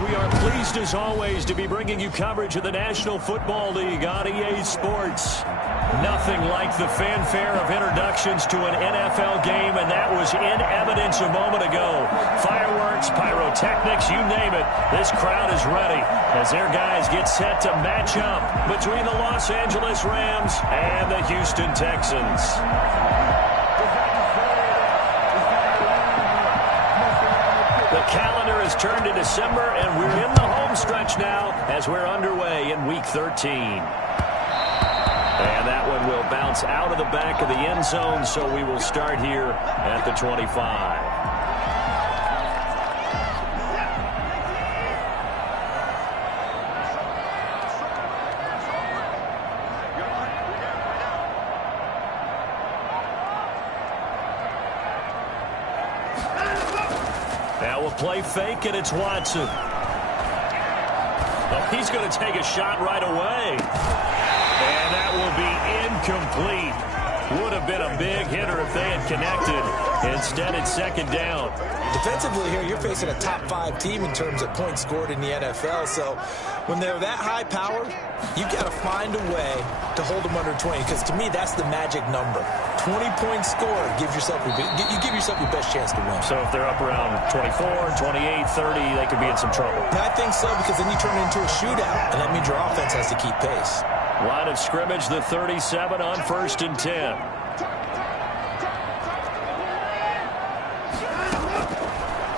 We are pleased as always to be bringing you coverage of the National Football League on EA Sports. Nothing like the fanfare of introductions to an NFL game, and that was in evidence a moment ago. Fireworks, pyrotechnics, you name it. This crowd is ready as their guys get set to match up between the Los Angeles Rams and the Houston Texans. The calendar has turned to December, and we're in the home stretch now as we're underway in Week 13. And that one will bounce out of the back of the end zone, so we will start here at the 25. Now we'll play fake, and it's Watson. Oh, he's going to take a shot right away. And that will be incomplete. Would have been a big hitter if they had connected. Instead, it's second down. Defensively here, you're facing a top 5 team in terms of points scored in the NFL. So when they're that high powered, you got to find a way to hold them under 20. Because to me, that's the magic number. 20 points scored, you give yourself your best chance to win. So if they're up around 24, 28, 30, they could be in some trouble. I think so, because then you turn it into a shootout, and that means your offense has to keep pace. Line of scrimmage, the 37 on 1st and 10.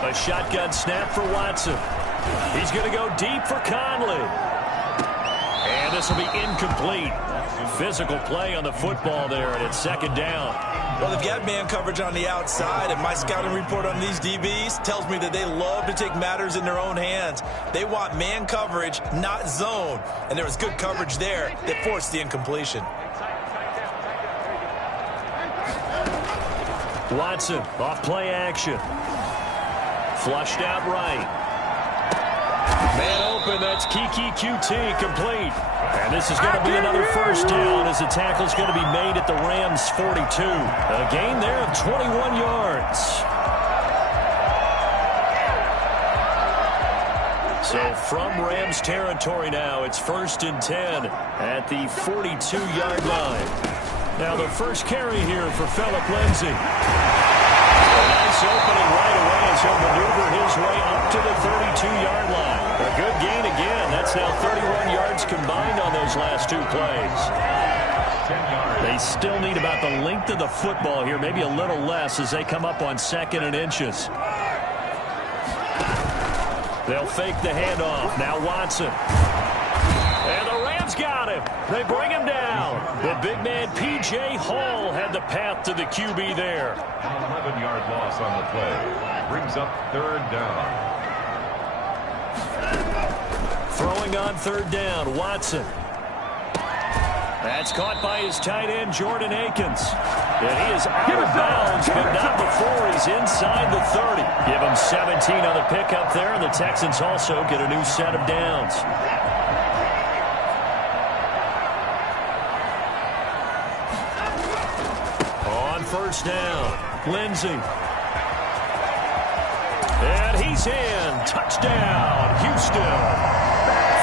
A shotgun snap for Watson. He's going to go deep for Conley. And this will be incomplete. Physical play on the football there, and it's second down. Well, they've got man coverage on the outside, and my scouting report on these DBs tells me that they love to take matters in their own hands. They want man coverage, not zone. And there was good coverage there that forced the incompletion. Watson, off play action. Flushed out right. Man open, that's Kiki QT, complete. And this is going to be another first down as the tackle's going to be made at the Rams' 42. A gain there of 21 yards. So from Rams territory now, it's 1st and 10 at the 42-yard line. Now the first carry here for Phillip Lindsay. A nice opening right away as he'll maneuver his way up to the 32-yard line. A good gain again. That's now 31 yards combined on those last 2 plays. They still need about the length of the football here, maybe a little less as they come up on 2nd and inches. They'll fake the handoff. Now Watson. And the Rams got him. They bring him down. The big man P.J. Hall had the path to the QB there. An 11-yard loss on the play. Brings up 3rd down. Throwing on 3rd down, Watson. That's caught by his tight end, Jordan Akins. And he is out of bounds, but not before he's inside the 30. Give him 17 on the pickup there, and the Texans also get a new set of downs. On 1st down, Lindsay. And he's in. Touchdown, Houston.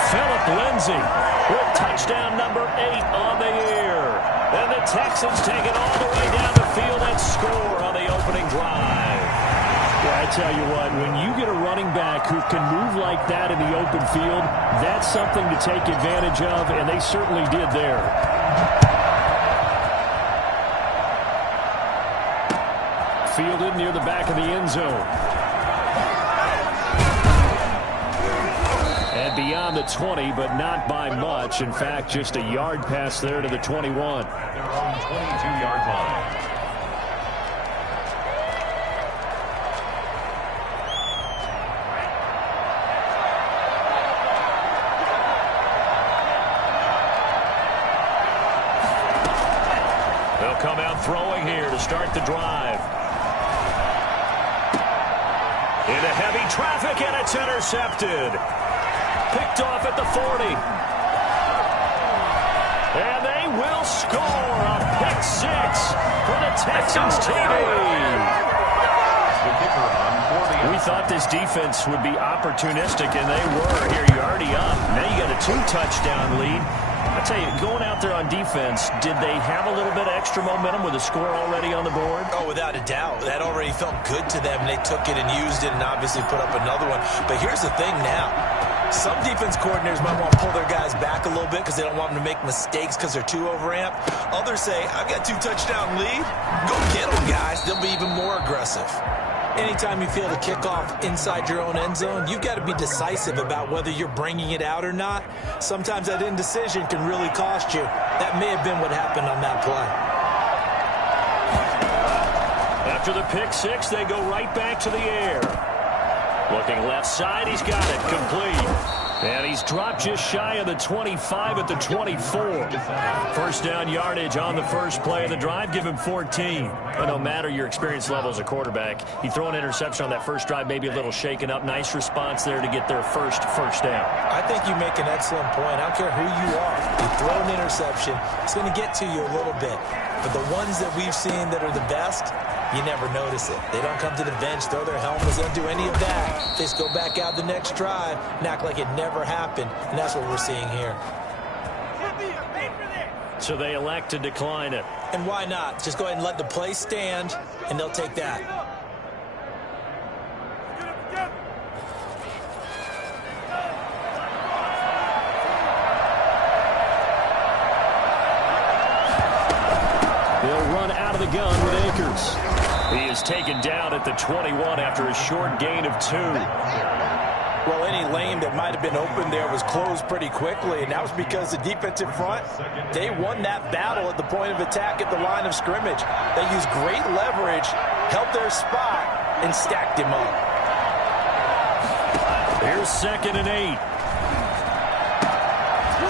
Phillip Lindsay with touchdown number 8 on the year. And the Texans take it all the way down the field and score on the opening drive. Well, I tell you what, when you get a running back who can move like that in the open field, that's something to take advantage of, and they certainly did there. Fielded near the back of the end zone. And beyond the 20, but not by much. In fact, just a yard pass there to the 21. Their own 22-yard line. They'll come out throwing here to start the drive. Into heavy traffic, and it's intercepted. Picked off at the 40. And they will score a pick 6 for the Texans TD. the kicker on for the We thought this defense would be opportunistic, and they were. Here, you're already up. Now you got a 2-touchdown lead. I tell you, going out there on defense, did they have a little bit of extra momentum with a score already on the board? Oh, without a doubt. That already felt good to them. They took it and used it and obviously put up another one. But here's the thing now. Some defense coordinators might want to pull their guys back a little bit because they don't want them to make mistakes because they're too overamped. Others say, I've got 2-touchdown lead. Go get them, guys. They'll be even more aggressive. Anytime you feel the kickoff inside your own end zone, you've got to be decisive about whether you're bringing it out or not. Sometimes that indecision can really cost you. That may have been what happened on that play. After the pick six, they go right back to the air. Looking left side, he's got it complete. And he's dropped just shy of the 25 at the 24. First down yardage on the first play of the drive. Give him 14. But no matter your experience level as a quarterback, you throw an interception on that first drive, maybe a little shaken up. Nice response there to get their first down. I think you make an excellent point. I don't care who you are. You throw an interception, it's going to get to you a little bit. But the ones that we've seen that are the best, you never notice it. They don't come to the bench, throw their helmets, they don't do any of that. They just go back out the next drive and act like it never happened. And that's what we're seeing here. So they elect to decline it. And why not? Just go ahead and let the play stand, and they'll take that. They'll run out of the gun with Akers. He is taken down at the 21 after a short gain of 2. Well, any lane that might have been open there was closed pretty quickly, and that was because the defensive front, they won that battle at the point of attack at the line of scrimmage. They used great leverage, held their spot, and stacked him up. Here's 2nd and 8.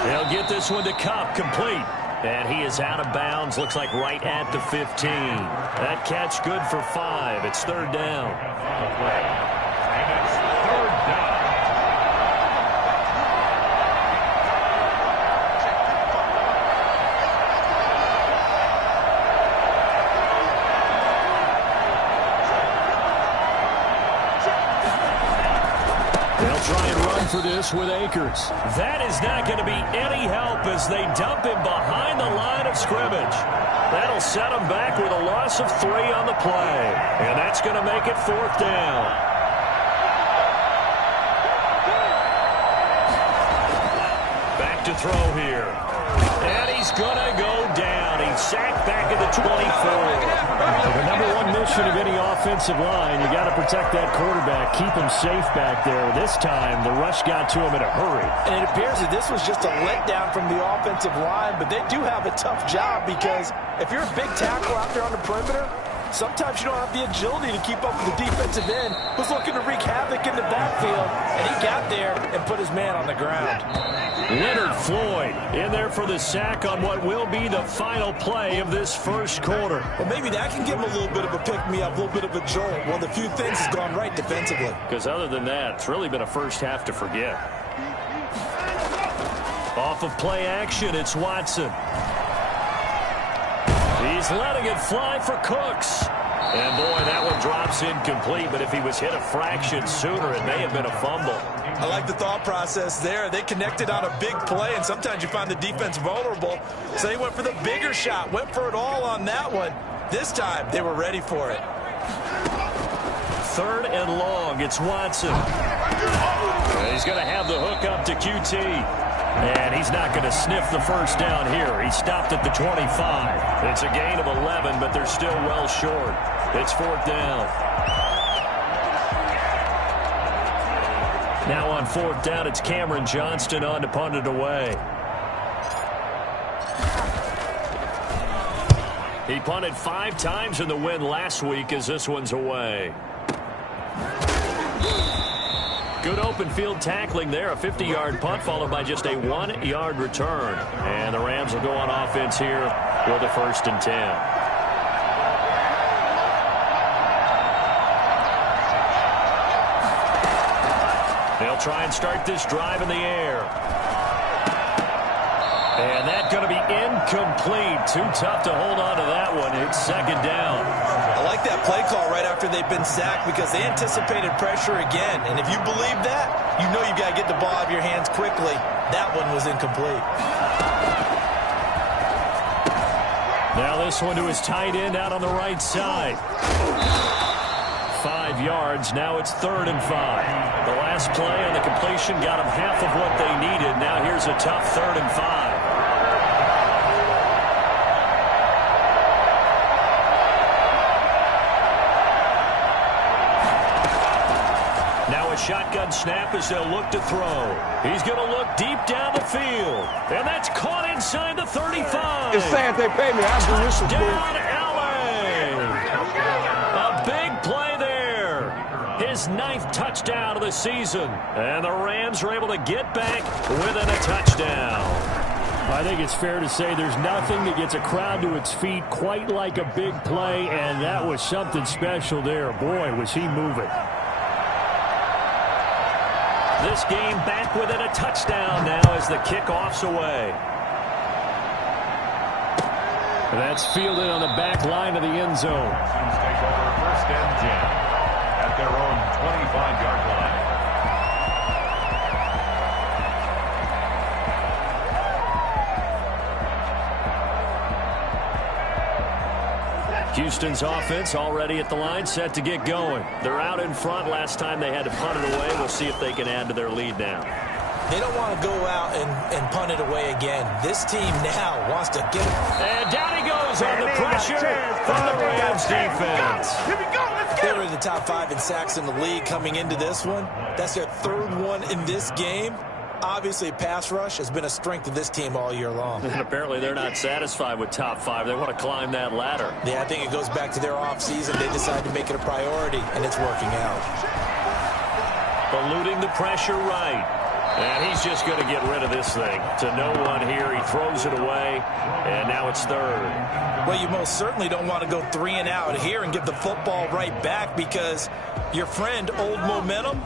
They'll get this one to Kupp, complete. And he is out of bounds, looks like right at the 15. That catch good for 5. It's 3rd down. And it's 3rd down. They'll try and run for this with Akers. That is not going to be any help as they dump him behind the line of scrimmage. That'll set him back with a loss of 3 on the play. And that's going to make it 4th down. Back to throw here. And he's going to go down. He's sacked back at the 24. The number one mission of any offensive line, you got to protect that quarterback, keep him safe back there. This time, the rush got to him in a hurry. And it appears that this was just a letdown from the offensive line, but they do have a tough job because if you're a big tackle out there on the perimeter, sometimes you don't have the agility to keep up with the defensive end who's looking to wreak havoc in the backfield, and he got there and put his man on the ground. Leonard Floyd in there for the sack on what will be the final play of this first quarter. Well, maybe that can give him a little bit of a pick-me-up, a little bit of a jolt. Well, the few things has gone right defensively. Because other than that, it's really been a first half to forget. Off of play action, it's Watson. He's letting it fly for Cooks. And, boy, that one drops incomplete, but if he was hit a fraction sooner, it may have been a fumble. I like the thought process there. They connected on a big play, and sometimes you find the defense vulnerable. So they went for the bigger shot, went for it all on that one. This time, they were ready for it. 3rd and long, it's Watson. And he's going to have the hook up to QT. And he's not going to sniff the first down here. He stopped at the 25. It's a gain of 11, but they're still well short. It's 4th down. Now on 4th down, it's Cameron Johnston on to punt it away. He punted 5 times in the win last week as this one's away. Good open field tackling there. A 50-yard punt followed by just a 1-yard return. And the Rams will go on offense here with a 1st and 10. They'll try and start this drive in the air. And that's going to be incomplete. Too tough to hold on to that one. It's 2nd down. I like that play call right after they've been sacked because they anticipated pressure again. And if you believe that, you know you've got to get the ball out of your hands quickly. That one was incomplete. Now this one to his tight end out on the right side. 5 yards. Now it's 3rd and 5. The last play on the completion got them half of what they needed. Now here's a tough 3rd and 5. Shotgun snap as they'll look to throw. He's going to look deep down the field. And that's caught inside the 35. It's sad they pay me. I do this for Touchdown, LA. A big play there. His 9th touchdown of the season. And the Rams are able to get back within a touchdown. I think it's fair to say there's nothing that gets a crowd to its feet quite like a big play, and that was something special there. Boy, was he moving. This game back within a touchdown now as the kickoff's away. That's fielded on the back line of the end zone. Teams take over 1st and 10 at their own 25-yard line. Houston's offense already at the line, set to get going. They're out in front. Last time they had to punt it away. We'll see if they can add to their lead now. They don't want to go out and punt it away again. This team now wants to get it. And down he goes on the pressure from the Rams defense. Here we go. Let's They go. were in the top 5 in sacks in the league coming into this one. That's their 3rd one in this game. Obviously, pass rush has been a strength of this team all year long. And apparently they're not satisfied with top 5. They want to climb that ladder. Yeah, I think it goes back to their offseason. They decided to make it a priority, and it's working out. Eluding the pressure right. And he's just going to get rid of this thing. To no one here. He throws it away, and now it's 3rd. Well, you most certainly don't want to go 3 and out here and give the football right back because your friend, Old Momentum,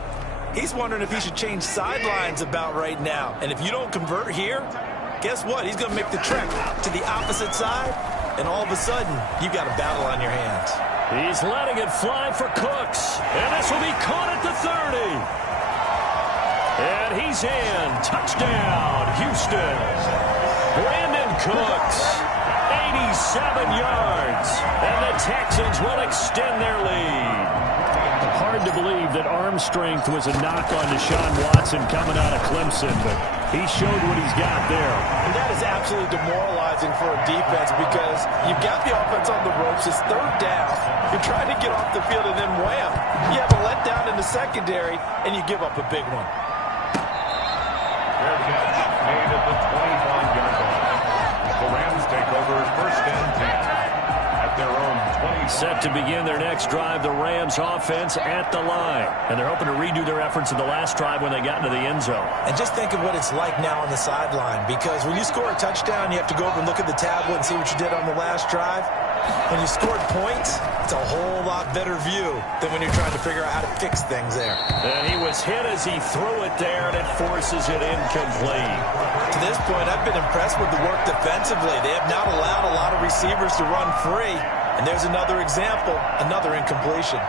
he's wondering if he should change sidelines about right now. And if you don't convert here, guess what? He's going to make the trek to the opposite side, and all of a sudden, you've got a battle on your hands. He's letting it fly for Cooks. And this will be caught at the 30. And he's in. Touchdown, Houston. Brandon Cooks, 87 yards. And the Texans will extend their lead. Hard to believe that arm strength was a knock on Deshaun Watson coming out of Clemson, but he showed what he's got there. And that is absolutely demoralizing for a defense because you've got the offense on the ropes. It's 3rd down. You're trying to get off the field, and then wham, you have a letdown in the secondary, and you give up a big one. Fair catch made at the 25-yard line. The Rams take over 1st and 10 at their own 20. Set to begin their next drive, the Rams offense at the line. And they're hoping to redo their efforts in the last drive when they got into the end zone. And just think of what it's like now on the sideline, because when you score a touchdown, you have to go over and look at the tablet and see what you did on the last drive. When you scored points, it's a whole lot better view than when you're trying to figure out how to fix things there. And he was hit as he threw it there, and it forces it incomplete. To this point, I've been impressed with the work defensively. They have not allowed a lot of receivers to run free. And there's another example, another incompletion.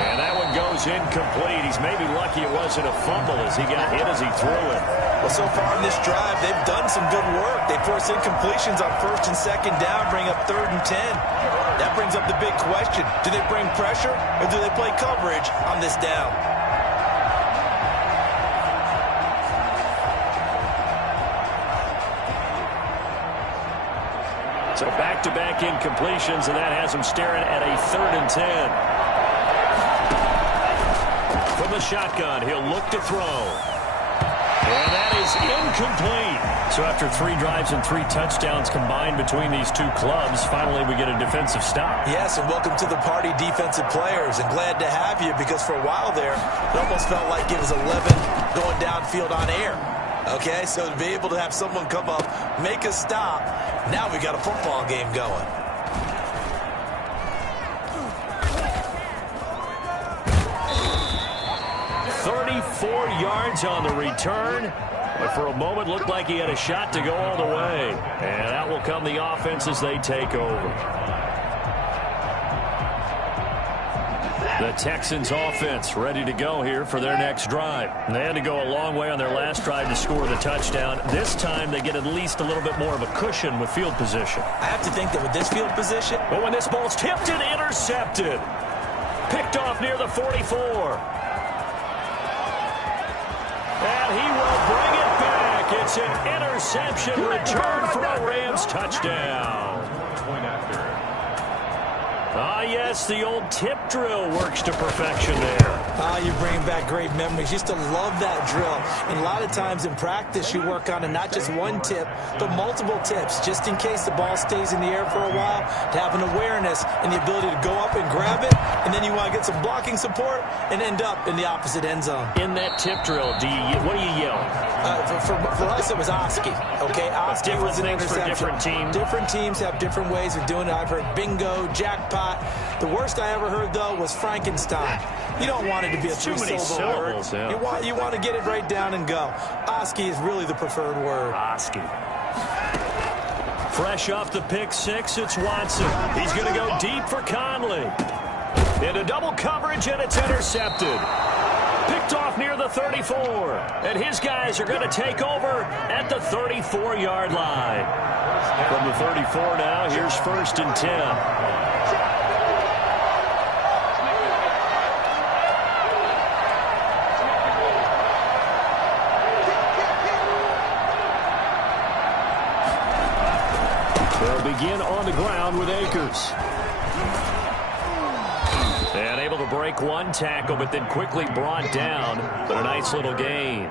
And that one goes incomplete. He's maybe lucky it wasn't a fumble as he got hit as he threw it. Well, so far in this drive, they've done some good work. They force incompletions on 1st and 2nd down, bring up 3rd and 10. That brings up the big question. Do they bring pressure or do they play coverage on this down? So back-to-back incompletions, and that has him staring at a 3rd and 10. From the shotgun, he'll look to throw. And that is incomplete. So after 3 drives and 3 touchdowns combined between these two clubs, finally we get a defensive stop. Yes, and welcome to the party, defensive players. And glad to have you because for a while there, it almost felt like it was 11 going downfield on air. Okay, so to be able to have someone come up, make a stop, now we got a football game going. 34 yards on the return. But for a moment, looked like he had a shot to go all the way. And that will come the offense as they take over. The Texans offense ready to go here for their next drive. And they had to go a long way on their last drive to score the touchdown. This time they get at least a little bit more of a cushion with field position. I have to think that with this field position. But when this ball's tipped and intercepted. Picked off near the 44. And he will bring it back. It's an interception return for a Rams touchdown. Point after. Ah, yes, the old tip drill works to perfection there. Ah, you bring back great memories. Used to love that drill. And a lot of times in practice, you work on it, not just one tip, but multiple tips, just in case the ball stays in the air for a while, to have an awareness and the ability to go up and grab it, and then you want to get some blocking support and end up in the opposite end zone. In that tip drill, what do you yell? For us, it was Oski. Okay, Oski was an interception. For different teams. Different teams have different ways of doing it. I've heard bingo, jackpot. The worst I ever heard, though, was Frankenstein. You don't want it to be a three-syllable word. Yeah. You want to get it right down and go. Oski is really the preferred word. Oski. Fresh off the pick six, it's Watson. He's going to go deep for Conley. Into double coverage, and it's intercepted. Picked off near the 34. And his guys are going to take over at the 34-yard line. From the 34 now, here's 1st and 10. Begin on the ground with Akers. And able to break one tackle, but then quickly brought down. But a nice little gain.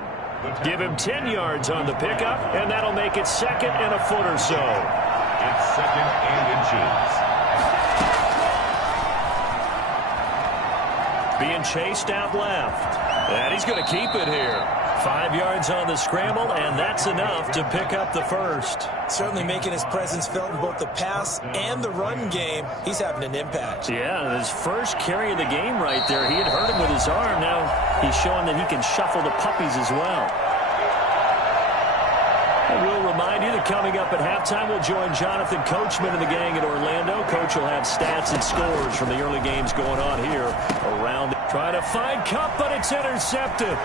Give him 10 yards on the pickup, and that'll make it 2nd and a foot or so. It's 2nd and inches. Being chased out left. And he's going to keep it here. 5 yards on the scramble, and that's enough to pick up the first. Certainly making his presence felt in both the pass and the run game. He's having an impact. Yeah, his first carry of the game right there. He had hurt him with his arm. Now he's showing that he can shuffle the puppies as well. I will remind you that coming up at halftime, we'll join Jonathan Coachman and the gang in Orlando. Coach will have stats and scores from the early games going on here around. Trying to find Kupp, but it's intercepted.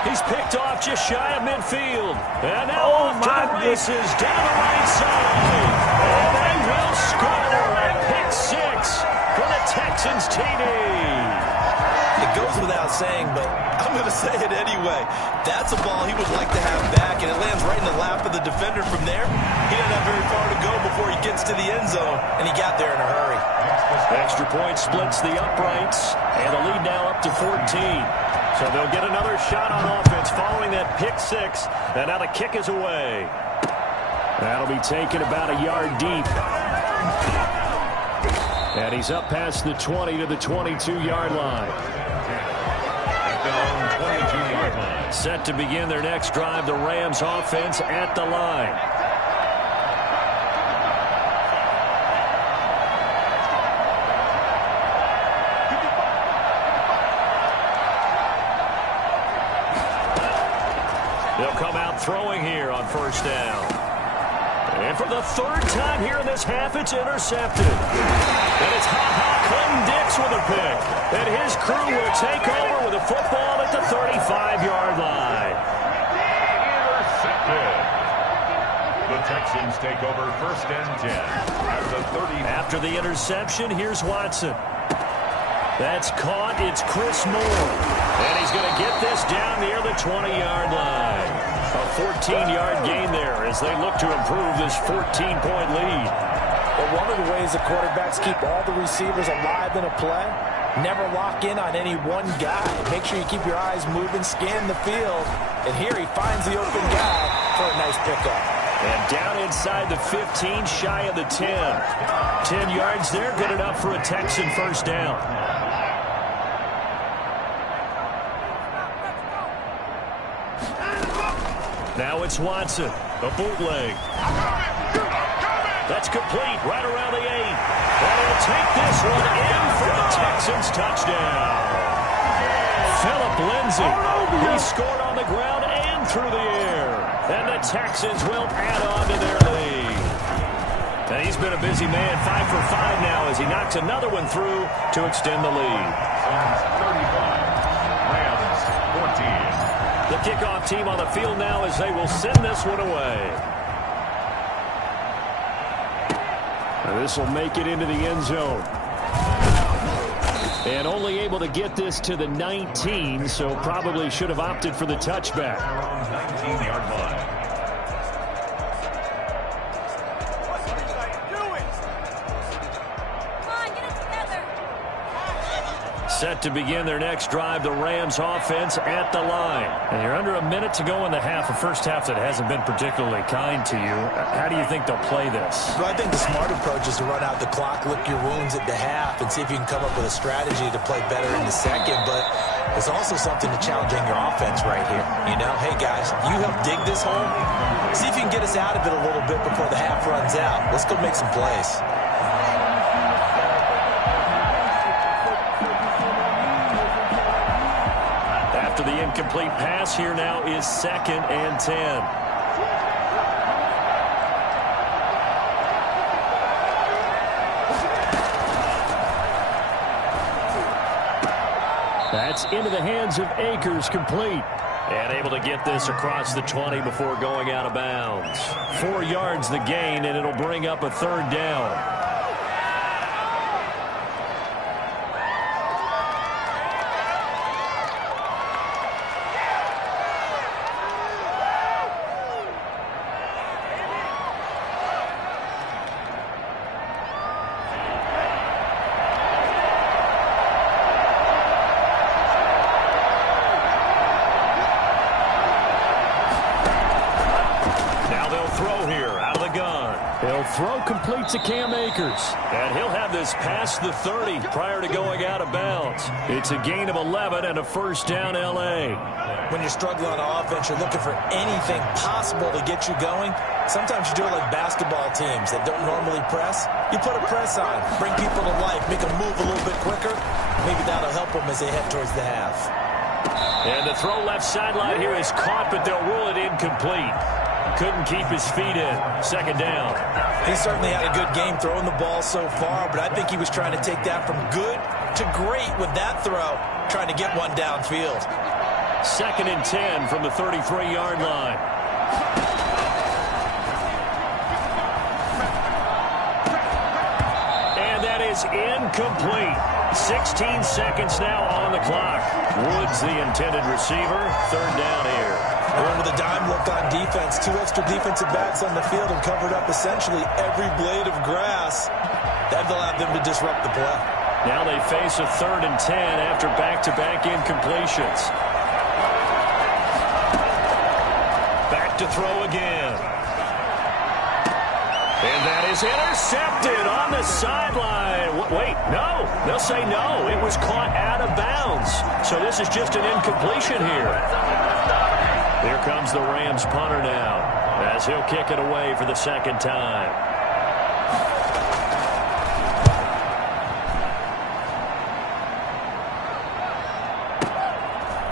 He's picked off just shy of midfield. And now off to the races down the right side. And they will score a pick six for the Texans TD. It goes without saying, but I'm going to say it anyway. That's a ball he would like to have back, and it lands right in the lap of the defender from there. He doesn't have very far to go before he gets to the end zone, and he got there in a hurry. Extra point splits the uprights, and the lead now up to 14. So they'll get another shot on offense following that pick six, and now the kick is away. That'll be taken about a yard deep. And he's up past the 20 to the 22-yard line. Set to begin their next drive, the Rams offense at the line. They'll come out throwing here on 1st down. And for the 3rd time here in this half, it's intercepted. And it's Clinton Dix with a pick. And his crew will take over with a football at the 35-yard line. Intercepted. The Texans take over 1st and 10 at the 30. After the interception, here's Watson. That's caught. It's Chris Moore. And he's going to get this down near the 20-yard line. A 14-yard gain there as they look to improve this 14-point lead. Well, one of the ways the quarterbacks keep all the receivers alive in a play, never lock in on any one guy. Make sure you keep your eyes moving, scan the field. And here he finds the open guy for a nice pickup. And down inside the 15, shy of the 10. 10 yards there, good enough for a Texan 1st down. Now it's Watson, the bootleg. That's complete, right around the 8. And he'll take this one in for a Texans touchdown. Philip Lindsay. He scored on the ground and through the air. And the Texans will add on to their lead. And he's been a busy man, 5 for 5 now as he knocks another one through to extend the lead. 35, Rams 14. The kickoff team on the field now as they will send this one away. And this will make it into the end zone. And only able to get this to the 19, so probably should have opted for the touchback. 19-yard line. Set to begin their next drive, the Rams offense at the line. And you're under a minute to go in the half, a first half that hasn't been particularly kind to you. How do you think they'll play this? Well, I think the smart approach is to run out the clock, lick your wounds at the half, and see if you can come up with a strategy to play better in the second. But there's also something to challenging your offense right here. You know, hey, guys, you help dig this hole. See if you can get us out of it a little bit before the half runs out. Let's go make some plays. The incomplete pass here now is 2nd and 10. That's into the hands of Akers, complete. And able to get this across the 20 before going out of bounds. 4 yards the gain, and it'll bring up a 3rd down. Throw complete to Cam Akers. And he'll have this past the 30 prior to going out of bounds. It's a gain of 11 and a 1st down L.A. When you're struggling on offense, you're looking for anything possible to get you going. Sometimes you do it like basketball teams that don't normally press. You put a press on, bring people to life, make them move a little bit quicker. Maybe that'll help them as they head towards the half. And the throw left sideline here is caught, but they'll rule it incomplete. Couldn't keep his feet in. 2nd down. He certainly had a good game throwing the ball so far, but I think he was trying to take that from good to great with that throw, trying to get one downfield. 2nd and 10 from the 33-yard line. And that is incomplete. 16 seconds now on the clock. Woods, the intended receiver. 3rd down here. Going with a dime look on defense. 2 extra defensive backs on the field and covered up essentially every blade of grass. That allowed them to disrupt the play. Now they face a 3rd and 10 after back-to-back incompletions. Back to throw again. And that is intercepted on the sideline. Wait, no. They'll say no. It was caught out of bounds. So this is just an incompletion here. Here comes the Rams punter now as he'll kick it away for the 2nd time.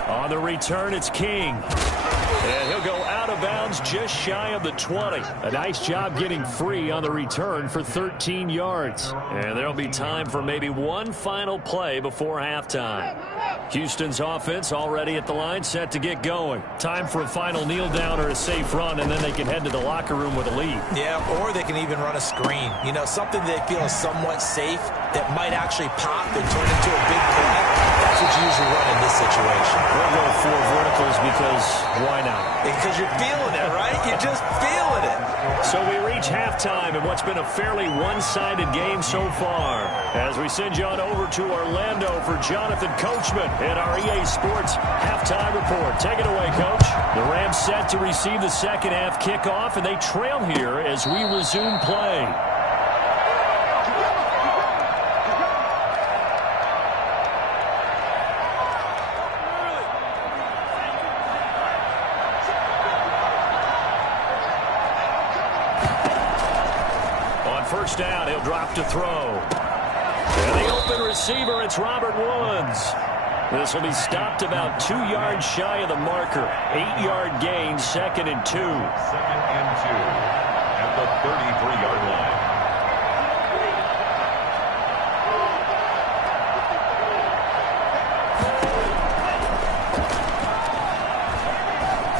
On the return, it's King. And he'll go out of bounds just shy of the 20. A nice job getting free on the return for 13 yards. And there'll be time for maybe one final play before halftime. Houston's offense already at the line, set to get going. Time for a final kneel down or a safe run, and then they can head to the locker room with a lead. Yeah, or they can even run a screen. You know, something they feel is somewhat safe that might actually pop and turn into a big play. That's what you usually run in this situation. We'll go 4 verticals because why not? Because you're feeling it, right? You're just feeling it. So we reach halftime in what's been a fairly one-sided game so far. As we send you on over to Orlando for Jonathan Coachman in our EA Sports Halftime Report. Take it away, Coach. The Rams set to receive the 2nd half kickoff, and they trail here as we resume play. First down, he'll drop to throw. And the open receiver, it's Robert Woods. This will be stopped about 2 yards shy of the marker. 8-yard gain, 2nd and 2. 2nd and 2 at the 33-yard line.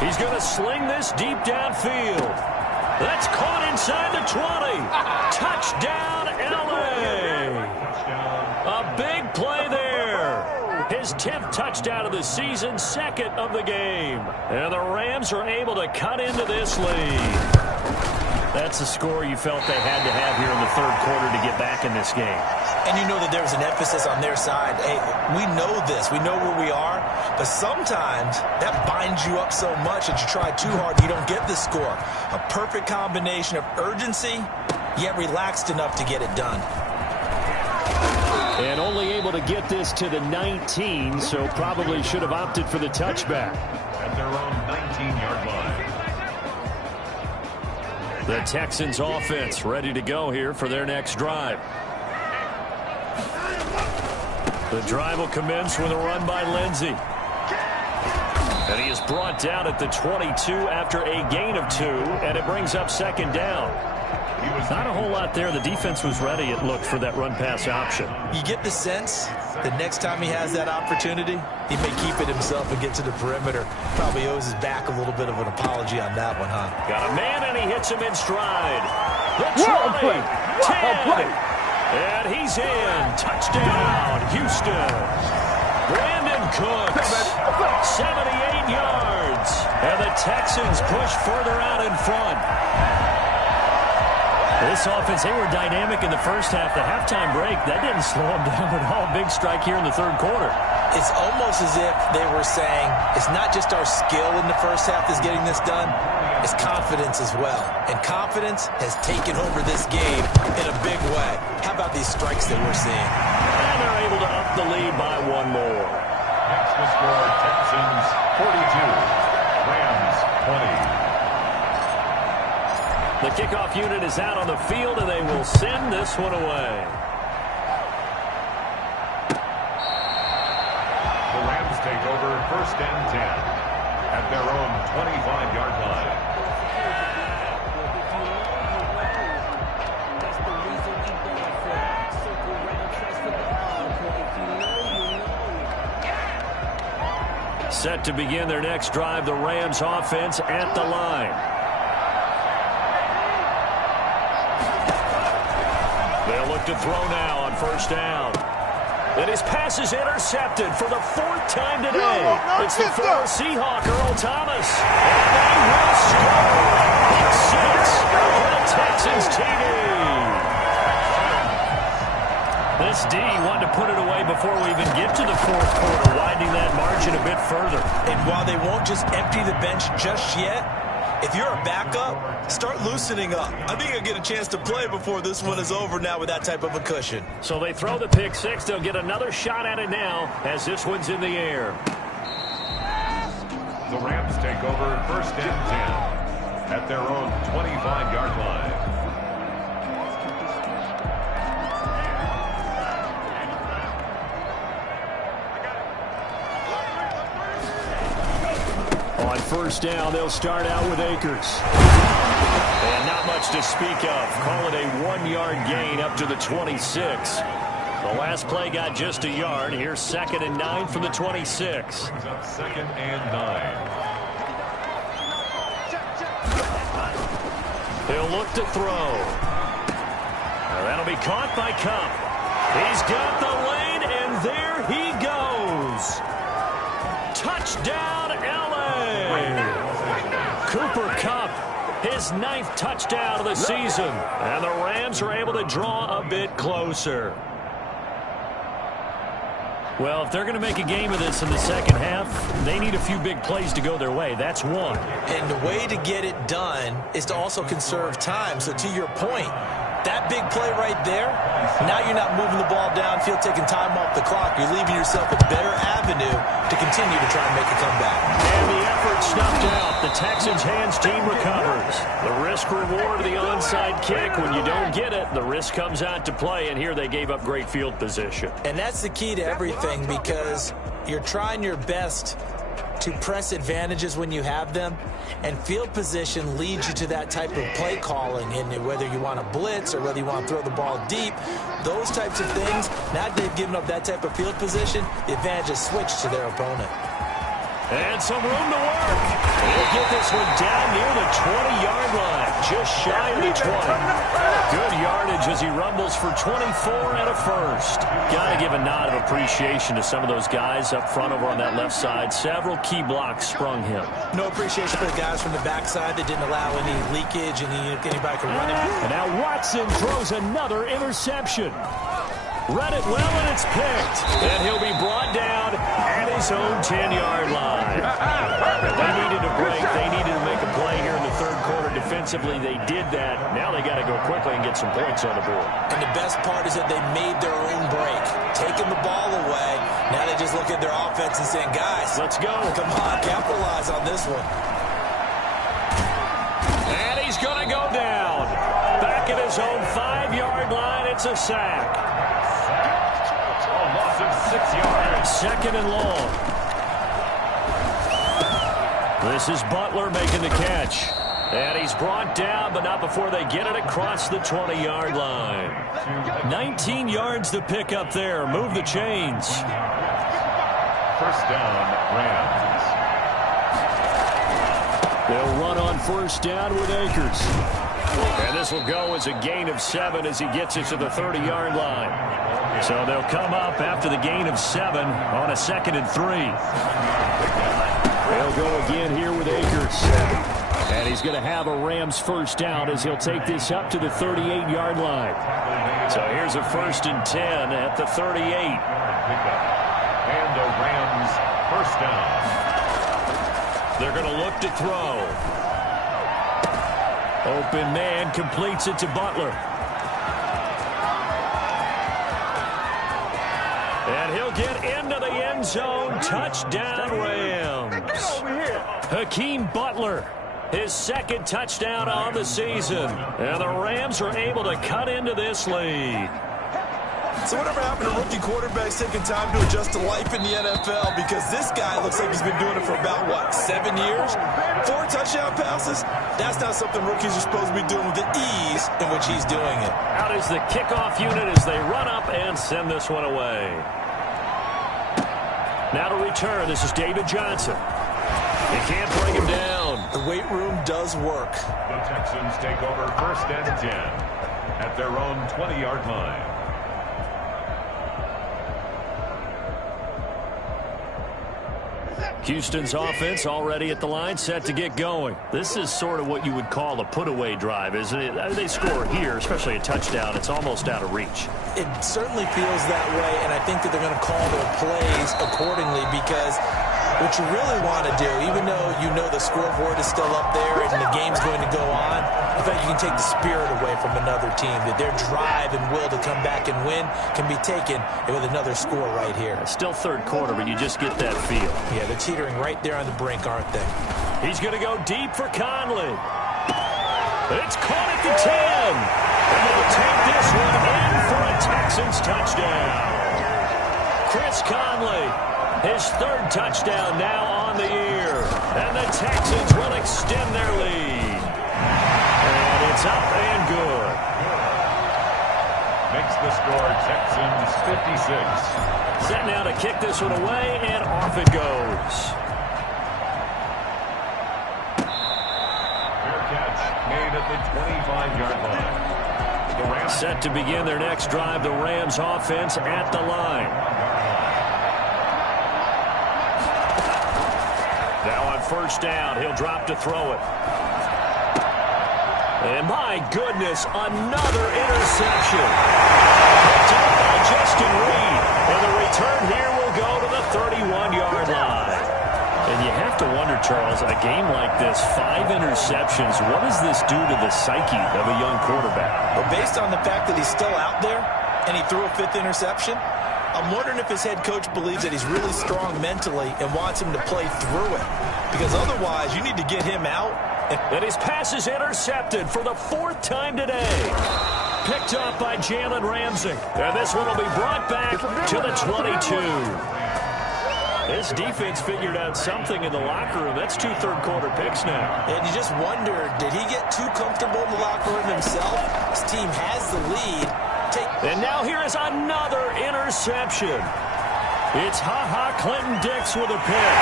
He's going to sling this deep downfield. That's caught inside the 20. Touchdown, L.A. A big play there. His 10th touchdown of the season, 2nd of the game. And the Rams are able to cut into this lead. That's the score you felt they had to have here in the 3rd quarter to get back in this game. And you know that there was an emphasis on their side. Hey, we know this. We know where we are. But sometimes that binds you up so much that you try too hard, you don't get the score. A perfect combination of urgency, yet relaxed enough to get it done. And only able to get this to the 19, so probably should have opted for the touchback. At their own 19-yard line. The Texans offense ready to go here for their next drive. The drive will commence with a run by Lindsey. And he is brought down at the 22 after a gain of 2, and it brings up 2nd down. Not a whole lot there. The defense was ready, it looked, for that run-pass option. You get the sense that next time he has that opportunity, he may keep it himself and get to the perimeter. Probably owes his back a little bit of an apology on that one, huh? Got a man, and he hits him in stride. The What a 20, play! What a 10, play! and he's in. Touchdown, Houston. Brandon Cooks, 78 yards. And the Texans push further out in front. This offense, they were dynamic in the first half. The halftime break, that didn't slow them down at all. Big strike here in the 3rd quarter. It's almost as if they were saying, it's not just our skill in the first half that's getting this done, it's confidence as well. And confidence has taken over this game in a big way. How about these strikes that we're seeing? And they're able to up the lead by 1 more. Next to score, Texans 42, Rams 20. The kickoff unit is out on the field, and they will send this one away. The Rams take over 1st and 10 at their own 25-yard line. Set to begin their next drive, the Rams offense at the line. They'll look to throw now on 1st down. And his pass is intercepted for the 4th time today. It's the former Seahawk, Earl Thomas. And they will score. Pick 6 for the Texans TD. This D wanted to put it away before we even get to the 4th quarter, widening that margin a bit further. And while they won't just empty the bench just yet, if you're a backup, start loosening up. I think you'll get a chance to play before this one is over now with that type of a cushion. So they throw the pick 6. They'll get another shot at it now as this one's in the air. The Rams take over 1st and 10 at their own 25-yard line. On 1st down, they'll start out with Akers. And not much to speak of. Call it a 1-yard gain up to the 26. The last play got just a yard. Here's 2nd and 9 from the 26. Brings up 2nd and 9. He'll look to throw. Now that'll be caught by Kupp. He's got the lane, and there he goes. Touchdown, L.A. Cooper Kupp, his 9th touchdown of the season. And the Rams are able to draw a bit closer. Well, if they're going to make a game of this in the 2nd half, they need a few big plays to go their way. That's one. And the way to get it done is to also conserve time. So to your point, that big play right there, now you're not moving the ball downfield, taking time off the clock. You're leaving yourself a better avenue to continue to try and make a comeback. And the effort snuffed out. The Texans' hands team recovers. The risk-reward of the onside kick. When you don't get it, the risk comes out to play, and here they gave up great field position. And that's the key to everything, because You're trying your best to press advantages when you have them, and field position leads you to that type of play calling. And whether you want to blitz or whether you want to throw the ball deep, those types of things, now that they've given up that type of field position, the advantage is switched to their opponent. And some room to work. He'll get this one down near the 20-yard line, just shy of the 20. Good yardage as he rumbles for 24 and a first. Got to give a nod of appreciation to some of those guys up front over on that left side. Several key blocks sprung him. No appreciation for the guys from the backside that didn't allow any leakage and anybody could run it. And now Watson throws another interception. Read it well, and it's picked. And he'll be brought down at his own 10-yard line. They needed a break. They needed to make a play here in the third quarter. Defensively, they did that. Now they got to go quickly and get some points on the board. And the best part is that they made their own break, taking the ball away. Now they just look at their offense and saying, guys, let's go. Come on, capitalize on this one. And he's going to go down. Back at his own 5-yard line, it's a sack. 6 yards. Second and long. This is Butler making the catch. And he's brought down, but not before they get it across the 20-yard line. 19 yards to pick up there. Move the chains. First down, Rams. They'll run on first down with Akers. And this will go as a gain of 7 as he gets it to the 30-yard line. So they'll come up after the gain of 7 on a 2nd and 3. They'll go again here with Akers. And he's going to have a Rams first down as he'll take this up to the 38-yard line. So here's a 1st and 10 at the 38. And the Rams first down. They're going to look to throw. Open man completes it to Butler. And he'll get into the end zone. Touchdown, Rams. Hakeem Butler, his 2nd touchdown on the season. And the Rams are able to cut into this lead. So whatever happened to rookie quarterbacks taking time to adjust to life in the NFL? Because this guy looks like he's been doing it for about, what, 7 years? 4 touchdown passes? That's not something rookies are supposed to be doing with the ease in which he's doing it. Out is the kickoff unit as they run up and send this one away. Now to return, this is David Johnson. They can't bring him down. The weight room does work. The Texans take over 1st and 10 at their own 20-yard line. Houston's offense already at the line, set to get going. This is sort of what you would call a put-away drive, isn't it? They score here, especially a touchdown. It's almost out of reach. It certainly feels that way, and I think that they're going to call their plays accordingly because what you really want to do, even though you know the scoreboard is still up there and the game's going to go on, in fact, you can take the spirit away from another team, that their drive and will to come back and win can be taken with another score right here. It's still third quarter, but you just get that feel. Yeah, they're teetering right there on the brink, aren't they? He's going to go deep for Conley. It's caught at the 10. And they'll take this one in for a Texans touchdown. Chris Conley, his 3rd touchdown now on the year. And the Texans will extend their lead. And it's up and good. Makes the score Texans 56. Set now to kick this one away, and off it goes. Fair catch made at the 25-yard line. The Rams Set to begin their next drive, the Rams offense at the line. Now on first down, he'll drop to throw it. And my goodness, another interception. Picked up by Justin Reed. And the return here will go to the 31-yard line. And you have to wonder, Charles, a game like this, 5 interceptions, what does this do to the psyche of a young quarterback? Well, based on the fact that he's still out there and he threw a 5th interception, I'm wondering if his head coach believes that he's really strong mentally and wants him to play through it. Because otherwise, you need to get him out. And his pass is intercepted for the 4th time today. Picked up by Jalen Ramsey. And this one will be brought back to the 22. This defense figured out something in the locker room. That's 2 third-quarter picks now. And you just wonder, did he get too comfortable in the locker room himself? His team has the lead. And now here is another interception. It's Ha-Ha Clinton-Dix with a pick.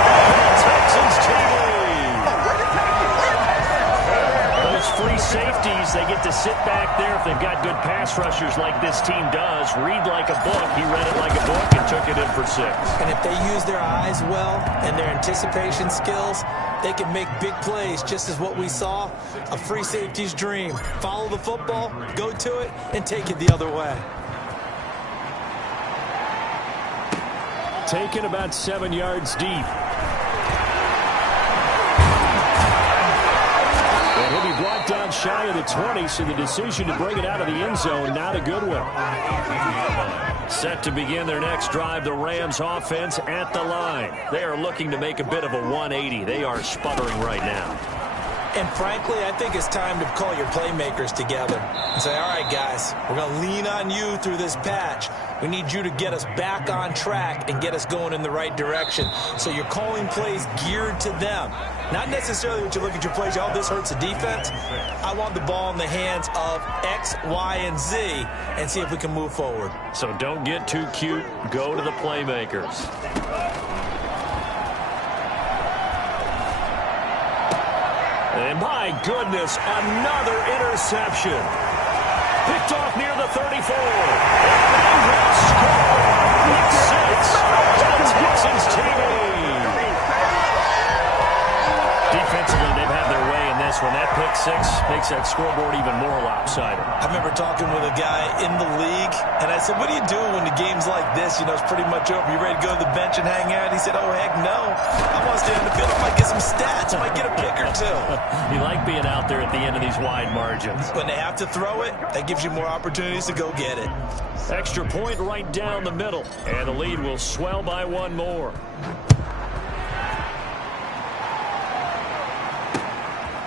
The Texans take the lead. Those free safeties, they get to sit back there if they've got good pass rushers like this team does. Read like a book. He read it like a book and took it in for 6. And if they use their eyes well and their anticipation skills, they can make big plays, just as what we saw, a free safety's dream. Follow the football, go to it, and take it the other way. Taken about 7 yards deep. And he'll be brought down shy of the 20, so the decision to bring it out of the end zone, not a good one. Set to begin their next drive, the Rams offense at the line. They are looking to make a bit of a 180. They are sputtering right now. And frankly, I think it's time to call your playmakers together and say, all right, guys, we're going to lean on you through this patch. We need you to get us back on track and get us going in the right direction. So you're calling plays geared to them. Not necessarily when you look at your plays, oh, this hurts the defense. I want the ball in the hands of X, Y, and Z and see if we can move forward. So don't get too cute. Go to the playmakers. And my goodness, another interception. Picked off near the 34. And they will score. With 6. The Texans take the lead. Defensively, they've had their way in this one. That pick 6 makes that scoreboard even more lopsided. I remember talking with a guy in the league, and I said, what do you do when the game's like this? You know, it's pretty much over. You ready to go to the bench and hang out? He said, oh, heck no. I want to stay on the field. I might get some stats. I might get a pick or 2. You like being out there at the end of these wide margins. When they have to throw it, that gives you more opportunities to go get it. Extra point right down the middle, and the lead will swell by 1 more.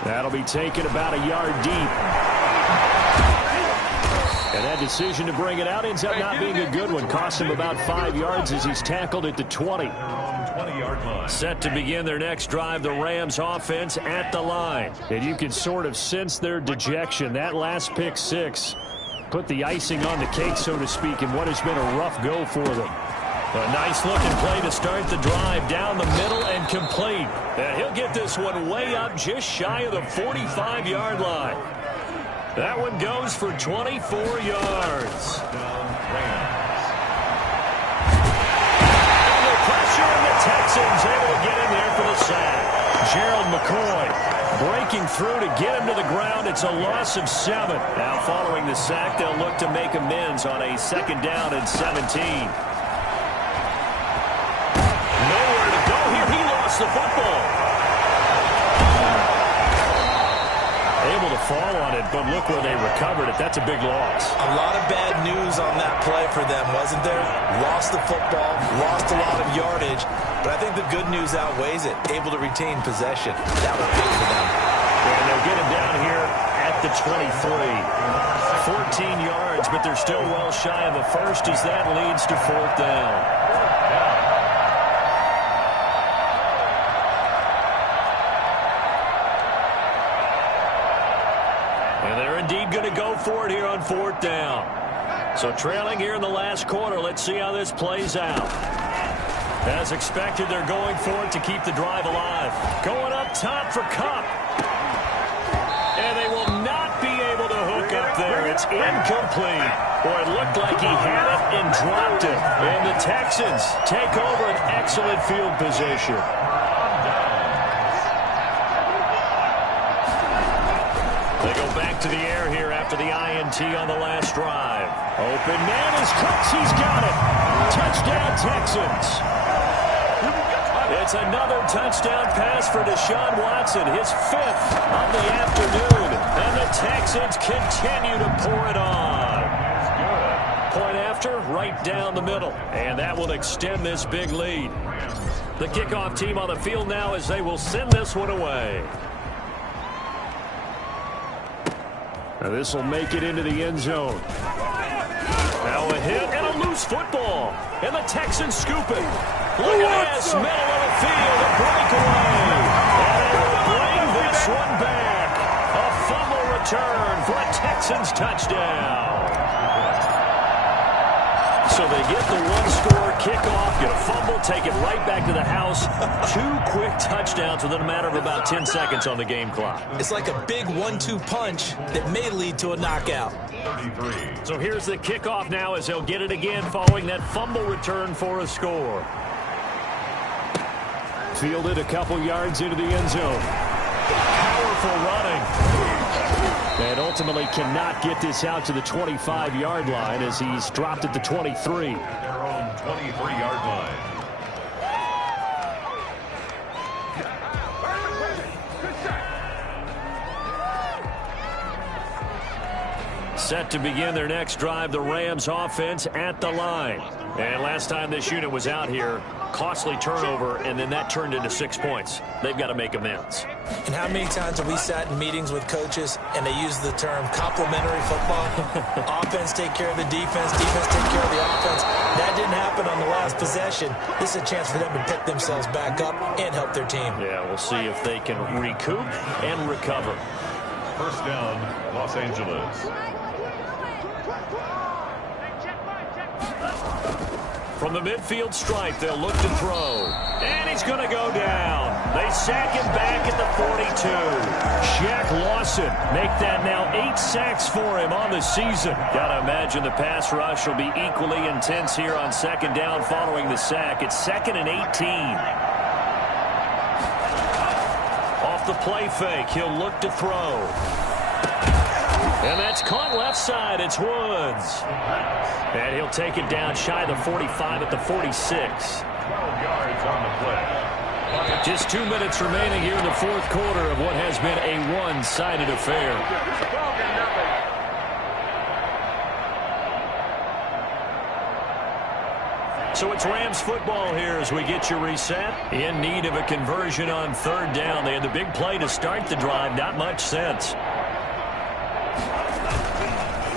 That'll be taken about a yard deep. And that decision to bring it out ends up not being a good one. Cost him about 5 yards as he's tackled at the 20. 20-yard line. Set to begin their next drive, the Rams offense at the line. And you can sort of sense their dejection. That last pick 6 put the icing on the cake, so to speak, in what has been a rough go for them. A nice-looking play to start the drive down the middle and complete. And he'll get this one way up just shy of the 45-yard line. That one goes for 24 yards. Under pressure, and the Texans able to get in there for the sack. Gerald McCoy breaking through to get him to the ground. It's a loss of 7. Now following the sack, they'll look to make amends on a 2nd down and 17. The football. Able to fall on it, but look where they recovered it. That's a big loss. A lot of bad news on that play for them, wasn't there? Lost the football, lost a lot of yardage, but I think the good news outweighs it. Able to retain possession. That was big for them. And they'll get him down here at the 23. 14 yards, but they're still well shy of the first as that leads to 4th down. Indeed going to go for it here on 4th down. So trailing here in the last quarter. Let's see how this plays out. As expected, they're going for it to keep the drive alive. Going up top for Kupp. And they will not be able to hook up there. It's incomplete. Boy, it looked like he had it and dropped it. And the Texans take over an excellent field position. They go back to the air here after the INT on the last drive. Open man is Cooks. He's got it. Touchdown, Texans. It's another touchdown pass for Deshaun Watson, his 5th of the afternoon. And the Texans continue to pour it on. Point after, right down the middle. And that will extend this big lead. The kickoff team on the field now as they will send this one away. Now this will make it into the end zone. Now a hit and a loose football. And the Texans scoop it. Look at this, middle of the field, a breakaway. And they will bring this one back. A fumble return for a Texans touchdown. So they get the one-score kickoff, get a fumble, take it right back to the house. 2 quick touchdowns within a matter of about 10 seconds on the game clock. It's like a big 1-2 punch that may lead to a knockout. 33. So here's the kickoff now as they'll get it again following that fumble return for a score. Fielded a couple yards into the end zone. Powerful running. And ultimately cannot get this out to the 25-yard line as he's dropped at the 23. Their own 23-yard line. Set to begin their next drive, the Rams offense at the line. And last time this unit was out here, costly turnover, and then that turned into 6 points. They've got to make amends. And how many times have we sat in meetings with coaches and they use the term complementary football? Offense take care of the defense, defense take care of the offense. That didn't happen on the last possession. This is a chance for them to pick themselves back up and help their team. Yeah, we'll see if they can recoup and recover. First down, Los Angeles. From the midfield stripe, they'll look to throw. And he's going to go down. They sack him back at the 42. Shaq Lawson make that now 8 sacks for him on the season. Got to imagine the pass rush will be equally intense here on second down following the sack. It's 2nd and 18. Off the play fake, he'll look to throw. And that's caught left side. It's Woods. And he'll take it down shy of the 45 at the 46. 12 yards on the play. Just 2 minutes remaining here in the fourth quarter of what has been a one-sided affair. So it's Rams football here as we get you reset. In need of a conversion on third down. They had the big play to start the drive. Not much sense.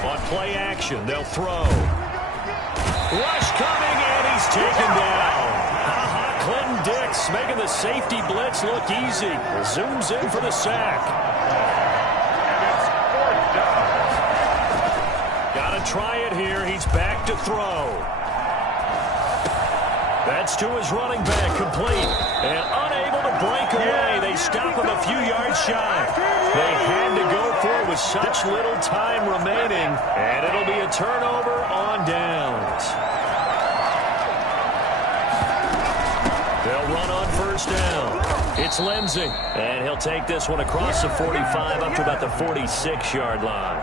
On play action, they'll throw. Rush coming, and he's taken down. Clinton Dix making the safety blitz look easy. Zooms in for the sack. And it's 4th down. Got to try it here. He's back to throw. That's to his running back, complete. And unable to break away. They stop him a few yards shy. They had to go for it with such little time remaining. And it'll be a turnover on downs. They'll run on first down. It's Lindsey. And he'll take this one across the 45 up to about the 46-yard line.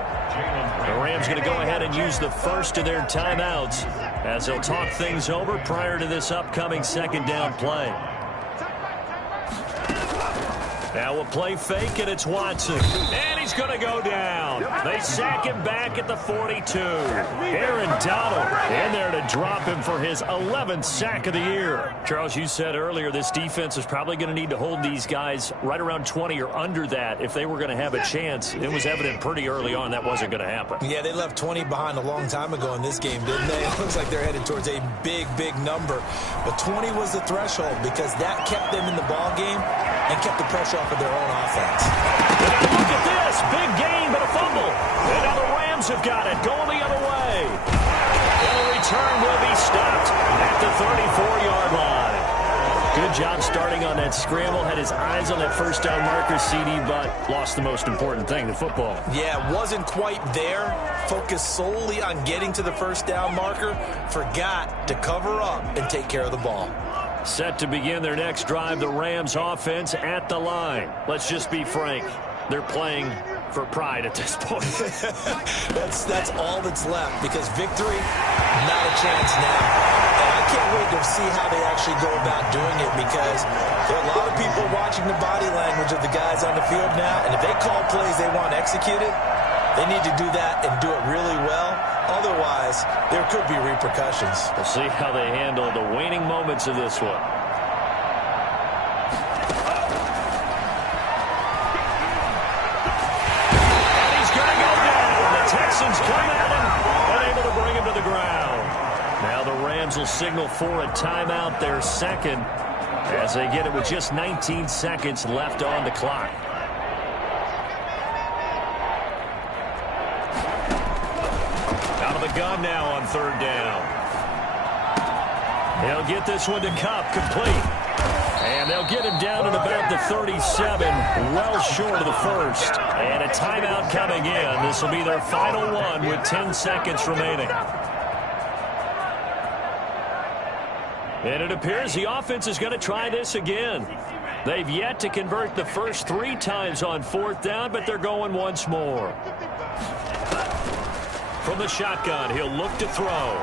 The Rams going to go ahead and use the first of their timeouts as they'll talk things over prior to this upcoming second down play. Now a play fake, and it's Watson. And he's going to go down. They sack him back at the 42. Aaron Donald in there to drop him for his 11th sack of the year. Charles, you said earlier this defense is probably going to need to hold these guys right around 20 or under that if they were going to have a chance. It was evident pretty early on that wasn't going to happen. Yeah, they left 20 behind a long time ago in this game, didn't they? It looks like they're headed towards a big, big number. But 20 was the threshold because that kept them in the ball game and kept the pressure off of their own offense. And now look at this. Big gain, but a fumble. And now the Rams have got it. Going the other way. And the return will be stopped at the 34-yard line. Good job starting on that scramble. Had his eyes on that first down marker, CD, but lost the most important thing, the football. Yeah, wasn't quite there. Focused solely on getting to the first down marker. Forgot to cover up and take care of the ball. Set to begin their next drive, the Rams offense at the line. Let's just be frank. They're playing for pride at this point. That's all that's left because victory, not a chance now. And I can't wait to see how they actually go about doing it because there are a lot of people watching the body language of the guys on the field now. And if they call plays they want executed, they need to do that and do it really well. Otherwise, there could be repercussions. We'll see how they handle the waning moments of this one. And he's going to go down. The Texans come at him, unable to bring him to the ground. Rams will signal for a timeout, their second, as they get it with just 19 seconds left on the clock. Out of the gun now on third down. They'll get this one to Kupp, complete. And they'll get him down at about the 37, well short of the first. And a timeout coming in. This will be their final one with 10 seconds remaining. And it appears the offense is going to try this again. They've yet to convert the first 3 times on fourth down, but they're going once more. From the shotgun, he'll look to throw.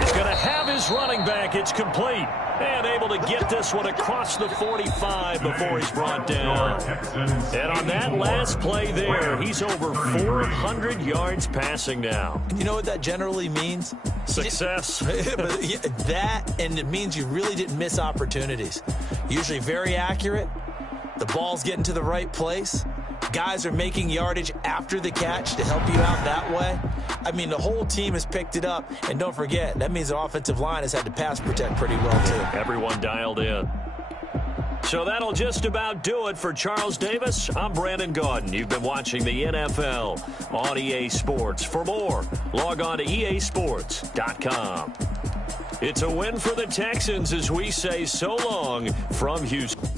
He's going to have his running back. It's complete. And able to get this one across the 45 before he's brought down. And on that last play there, he's over 400 yards passing now. You know what that generally means? Success. That, and it means you really didn't miss opportunities. Usually very accurate. The ball's getting to the right place. Guys are making yardage after the catch to help you out that way. I mean, the whole team has picked it up. And don't forget, that means the offensive line has had to pass protect pretty well, too. Everyone dialed in. So that'll just about do it for Charles Davis. I'm Brandon Gaudin. You've been watching the NFL on EA Sports. For more, log on to easports.com. It's a win for the Texans as we say so long from Houston.